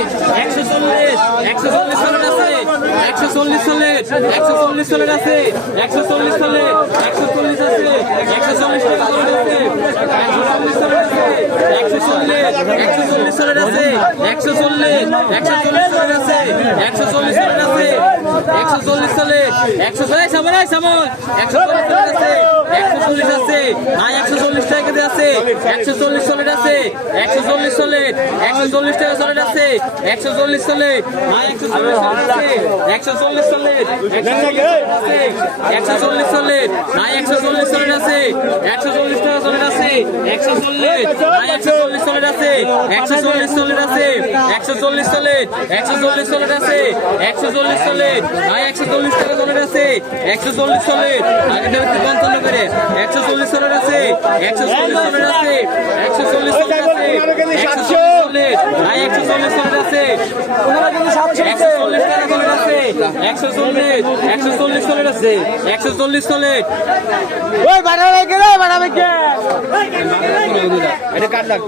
140 140 solid আছে 140 solid 140 solid আছে 140 solid 140 আছে 140 টাকা সলিড আছে 140 সলিড আছে 140 সলিড আছে 140 সলিড আছে 140 সলিড আছে 140 সলিড 140 সামনে সামন 140 সলিড আছে 140 আছে ভাই 140 টাকা দিয়ে আছে 140 সলিড আছে 140 সলিড 140 টাকা সলিড আছে 140 সলিড ভাই 140 সলিড আছে 140 সলিড 140 সলিড ভাই 140 সলিড আছে 140 টাকা সলিড আছে 140 ভাই 140 সলিড আছে 140 সলিড আছে 140 সলিড 140 সলিড আছে 140 সলিড ভাই 140 টাকা সলিড আছে 140 সলিড আগে দেবে 55 করে 140 সলিড আছে 140 সলিড আছে 140 সলিড আছে 140 সলিড ভাই 140 সলিড আছে ওনারা কিন্তু 140 টাকা সলিড আছে 140 সলিড আছে 140 সলিড ওই বাড়াবে কে রে বাড়াবে কে এটা কাট লাগ